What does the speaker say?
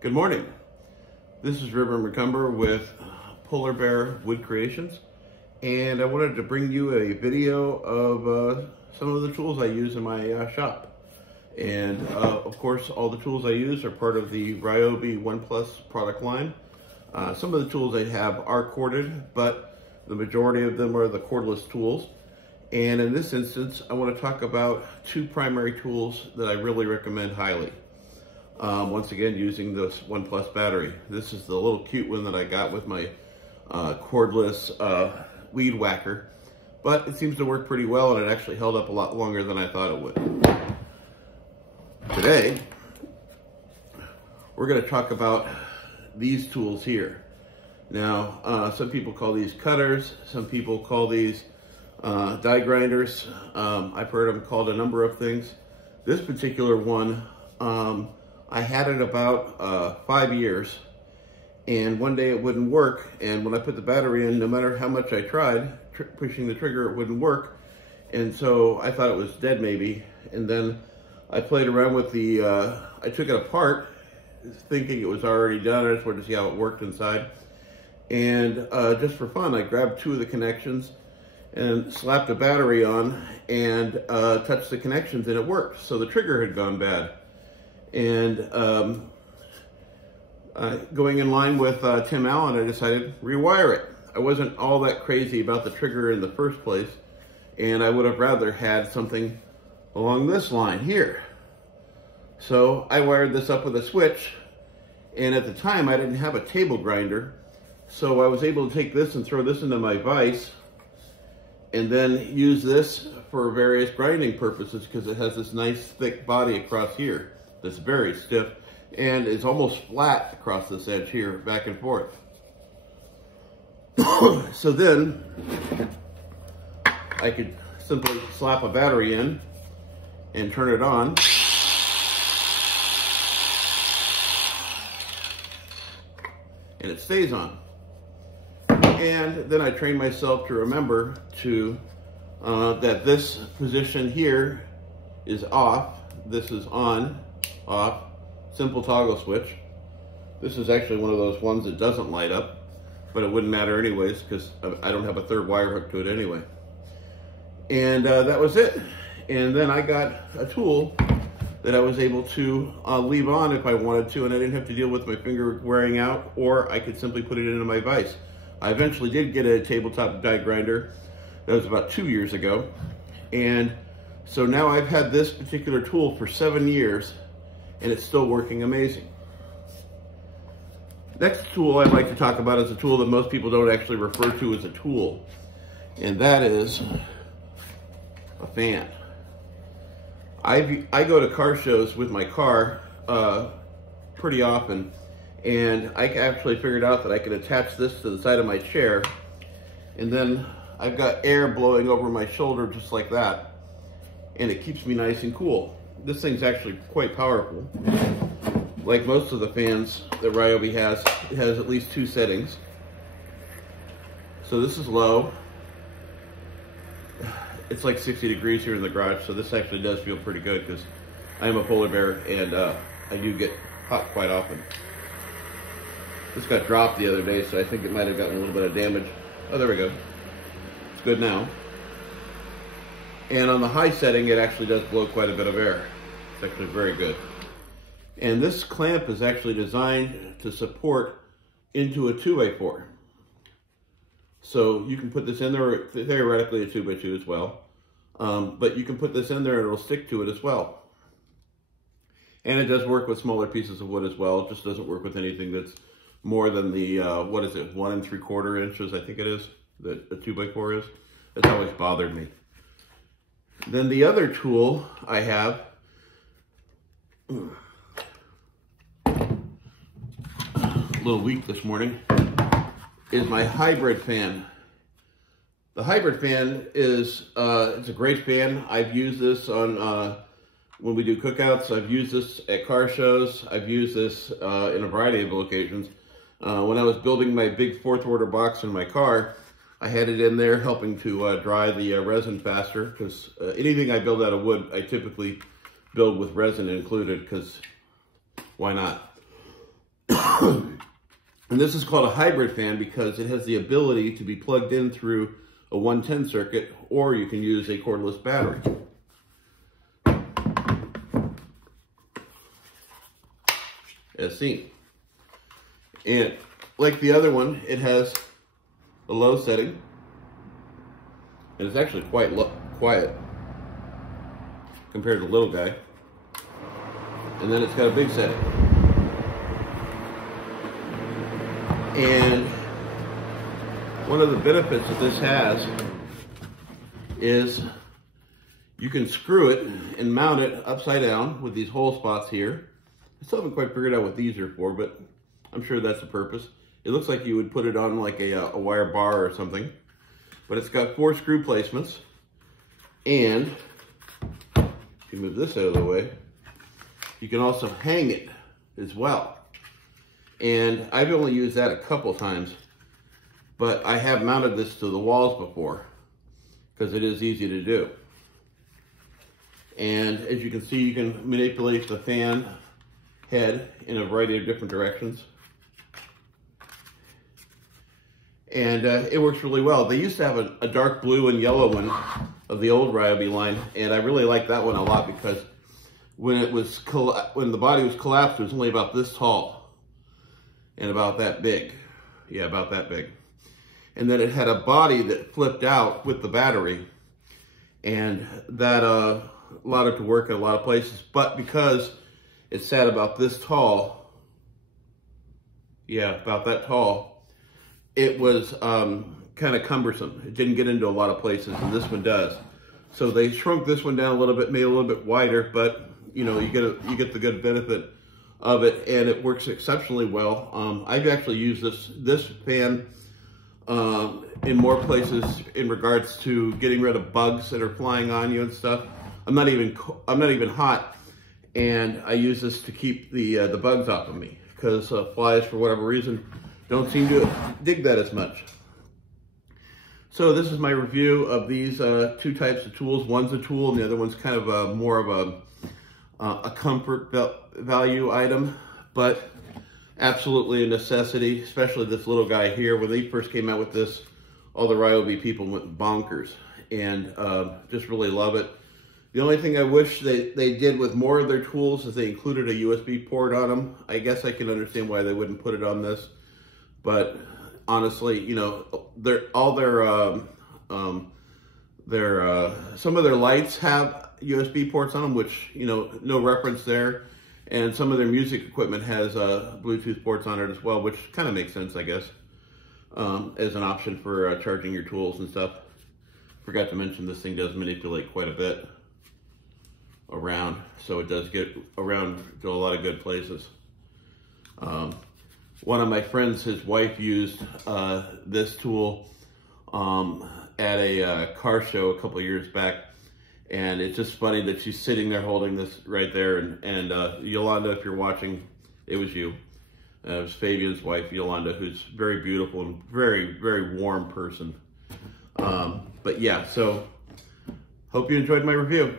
Good morning. This is River McCumber with Polar Bear Wood Creations, and I wanted to bring you a video of some of the tools I use in my shop. And of course, all the tools I use are part of the Ryobi One Plus product line. Some of the tools I have are corded, but the majority of them are the cordless tools. And in this instance, I want to talk about two primary tools that I really recommend highly. Once again, using this One Plus battery. This is the little cute one that I got with my cordless weed whacker, but it seems to work pretty well, and it actually held up a lot longer than I thought it would. Today, we're going to talk about these tools here. Now, some people call these cutters, some people call these die grinders. I've heard them called a number of things. This particular one, I had it about 5 years, and one day it wouldn't work, and when I put the battery in, no matter how much I tried pushing the trigger, it wouldn't work, and so I thought it was dead maybe. And then I played around with the, I took it apart thinking it was already done. I just wanted to see how it worked inside, and just for fun, I grabbed two of the connections and slapped a battery on and touched the connections, and it worked. So the trigger had gone bad. And going in line with Tim Allen, I decided to rewire it. I wasn't all that crazy about the trigger in the first place, and I would have rather had something along this line here. So I wired this up with a switch, and at the time I didn't have a table grinder, so I was able to take this and throw this into my vise and then use this for various grinding purposes, because it has this nice thick body across here that's very stiff and is almost flat across this edge here, back and forth. So then I could simply slap a battery in and turn it on, and it stays on. And then I trained myself to remember to that this position here is off, this is on, off, simple toggle switch. This is actually one of those ones that doesn't light up, but it wouldn't matter anyways because I don't have a third wire hook to it anyway. And that was it. And then I got a tool that I was able to leave on if I wanted to, and I didn't have to deal with my finger wearing out, or I could simply put it into my vise. I eventually did get a tabletop die grinder. That was about 2 years ago. And so now I've had this particular tool for 7 years, and it's still working amazing. Next tool I'd like to talk about is a tool that most people don't actually refer to as a tool, and that is a fan. I go to car shows with my car pretty often, and I actually figured out that I could attach this to the side of my chair, and then I've got air blowing over my shoulder just like that, and it keeps me nice and cool. This thing's actually quite powerful. Like most of the fans that Ryobi has, it has at least 2 settings. So this is low. It's like 60 degrees here in the garage, so this actually does feel pretty good because I am a polar bear, and I do get hot quite often. This got dropped the other day, so I think it might have gotten a little bit of damage. Oh, there we go. It's good now. And on the high setting, it actually does blow quite a bit of air. It's actually very good. And this clamp is actually designed to support into a 2x4. So you can put this in there, theoretically a 2x2 as well. But you can put this in there and it'll stick to it as well. And it does work with smaller pieces of wood as well. It just doesn't work with anything that's more than the, what is it, 1 3/4 inches, I think it is, that a 2x4 is. That's always bothered me. Then the other tool I have, a little weak this morning, is my hybrid fan. The hybrid fan is, it's a great fan. I've used this on, when we do cookouts. I've used this at car shows. I've used this in a variety of occasions. When I was building my big 4th order box in my car, I had it in there helping to dry the resin faster, because anything I build out of wood, I typically build with resin included, because why not? And this is called a hybrid fan because it has the ability to be plugged in through a 110 circuit, or you can use a cordless battery. As seen. And like the other one, it has a low setting, and it's actually quite quiet compared to the little guy. And then it's got a big setting. And one of the benefits that this has is you can screw it and mount it upside down with these hole spots here. I still haven't quite figured out what these are for, but I'm sure that's the purpose. It looks like you would put it on like a wire bar or something. But it's got 4 screw placements. And if you move this out of the way, you can also hang it as well. And I've only used that a couple times, but I have mounted this to the walls before because it is easy to do. And as you can see, you can manipulate the fan head in a variety of different directions. And it works really well. They used to have a dark blue and yellow one of the old Ryobi line, and I really like that one a lot because when the body was collapsed, it was only about this tall and about that big. Yeah, about that big. And then it had a body that flipped out with the battery, and that allowed it to work in a lot of places. But because it sat about this tall, yeah, about that tall, it was kind of cumbersome. It didn't get into a lot of places, and this one does. So they shrunk this one down a little bit, made it a little bit wider, but you know, you get the good benefit of it, and it works exceptionally well. I've actually used this fan in more places in regards to getting rid of bugs that are flying on you and stuff. I'm not even hot, and I use this to keep the bugs off of me because flies, for whatever reason, don't seem to dig that as much. So this is my review of these 2 types of tools. One's a tool, and the other one's kind of more of a comfort value item, but absolutely a necessity, especially this little guy here. When they first came out with this, all the Ryobi people went bonkers, and just really love it. The only thing I wish they did with more of their tools is they included a USB port on them. I guess I can understand why they wouldn't put it on this. But honestly, you know, some of their lights have USB ports on them, which, you know, no reference there. And some of their music equipment has Bluetooth ports on it as well, which kind of makes sense, I guess, as an option for charging your tools and stuff. Forgot to mention this thing does manipulate quite a bit around, so it does get around to a lot of good places. One of my friends, his wife used this tool at a car show a couple of years back, and it's just funny that she's sitting there holding this right there, and Yolanda, if you're watching, it was you. It was Fabian's wife, Yolanda, who's very beautiful and very, very warm person. But yeah, so hope you enjoyed my review.